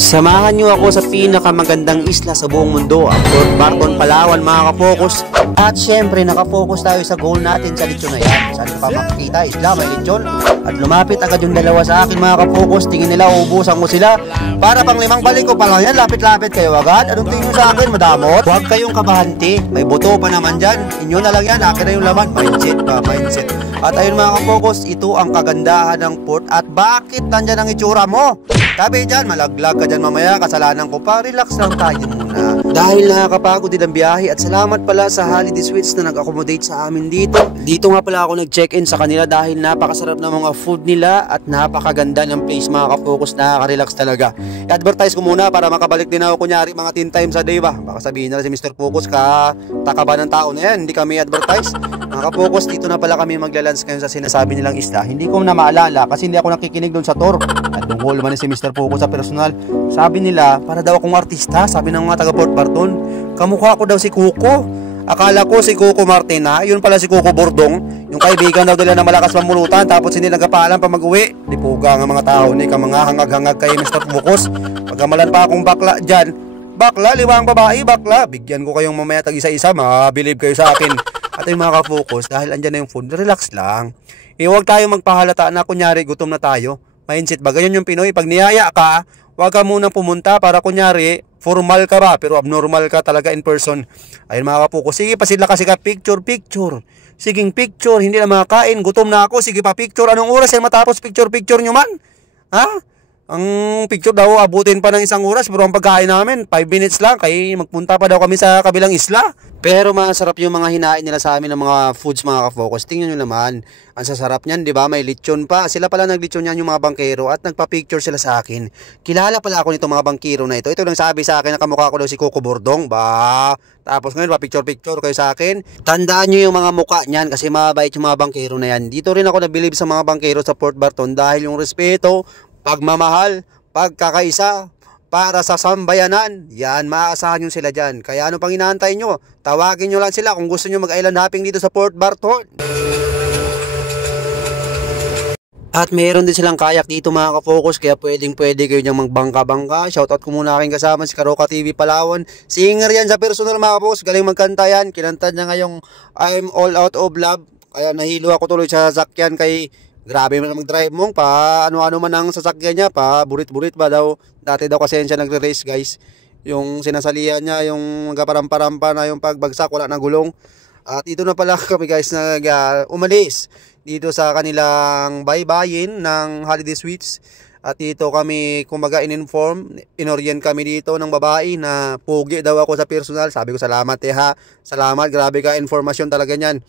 Samahan niyo ako sa pinakamagandang isla sa buong mundo, ang Port Barton, Palawan mga kapokus. At syempre nakapokus tayo sa goal natin sa lechon na yan. Saan pa makikita, isla may lechon. At lumapit agad yung dalawa sa akin mga kapokus. Tingin nila uubusan ko sila. Para pang limang balik ko pa lang yan, lapit-lapit kayo agad. Anong tingin nyo sa akin, madamot? Huwag kayong kabahante, may buto pa naman dyan. Inyo na lang yan, akin na yung laman. Mindset ba, mindset. At ayun mga kapokus, ito ang kagandahan ng port. At bakit nandyan ang itsura mo? Sabi dyan, malaglag ka dyan mamaya, kasalanan ko pa, relax lang tayo muna. Dahil nakakapagod din ang biyahe at salamat pala sa Holiday Suites na nag-accommodate sa amin dito. Dito nga pala ako nag-check-in sa kanila dahil napakasarap ng mga food nila at napakaganda ng place mga ka-focus, nakaka-relax talaga. I-advertise ko muna para makabalik din ako kunyari mga 10 times a day ba. Baka sabihin na si Mr. Focus taka ba ng tao na yan, hindi kami advertise. Mga ka-focus, dito na pala kami maglalans ngayon sa sinasabi nilang isla. Hindi ko na maalala kasi hindi ako nakikinig doon sa tour. At tungkol man si Mr. Focus sa personal. Sabi nila, para daw akong artista, sabi ng mga taga Port Barton. Kamukha ko daw si Kuko. Akala ko si Kuko Martina, yun pala si Kuko Bordong. Yung kaibigan daw nila na malakas mamulutan tapos hindi nagkapalan pa mag-uwi. Lipuga ang mga tao ni ka mga hangag-hangag kay Mr. Focus. Pagkamalan pa akong bakla dyan. Bakla, liwang babae, bakla. Bigyan ko kayong mamaya tag isa-isa, mabilib kayo sa akin. At yung mga ka-focus, dahil andyan na yung food, relax lang. Huwag tayo magpahalata na kunyari gutom na tayo. Mindset ba? Ganyan yung Pinoy. Pag niyaya ka, huwag ka munang pumunta para kunyari, formal ka ba, pero abnormal ka talaga in person. Ayun mga kapuko, sige pa sila kasi ka picture. Siging picture, hindi na makakain, gutom na ako, sige pa picture. Anong oras yan matapos picture nyo man? Ha? Ang picture daw, abutin pa ng 1 oras, pero ang pagkain namin, 5 minutes lang, kaya magpunta pa daw kami sa kabilang isla. Pero masarap yung mga hinain nila sa amin ng mga foods mga ka-focus. Tingnan nyo naman, ang sasarap niyan, di ba? May lechon pa. Sila pala naglechon yan yung mga bangkero at nagpa-picture sila sa akin. Kilala pala ako nito mga bangkero na ito. Ito lang sabi sa akin na kamukha ko daw si Kuko Bordong. Ba? Tapos ngayon, pa-picture kayo sa akin. Tandaan nyo yung mga mukha niyan kasi mabait yung mga bangkero na yan. Dito rin ako nabilib sa mga bangkero sa Port Barton dahil yung respeto, pagmamahal, pagkakaisa, para sa sambayanan, yan, maaasahan nyo sila dyan. Kaya ano pang inaantay nyo? Tawagin nyo lang sila kung gusto nyo mag-island hopping dito sa Port Barton. At meron din silang kayak dito mga ka-focus, kaya pwede kayo niyang magbangka-bangka. Shoutout ko muna aking kasama si Karoka TV Palawan. Singer yan sa personal mga ka-focus, galing magkanta yan. Kinanta niya ngayong I'm All Out of Love. Kaya nahilo ako tuloy sa sasakyan kay grabe man mag-drive mong pa ano-ano man ang sasakyan niya pa burit-burit ba daw. Dati daw kasi siya nagre-race guys. Yung sinasalihan niya yung magaparampa-rampa na yung pagbagsak wala na gulong. At dito na pala kami guys umalis dito sa kanilang baybayin ng Holiday Suites. At dito kami kumbaga inorient kami dito ng babae na pugi daw ako sa personal. Sabi ko salamat ha. Salamat, grabe ka informasyon talaga niyan.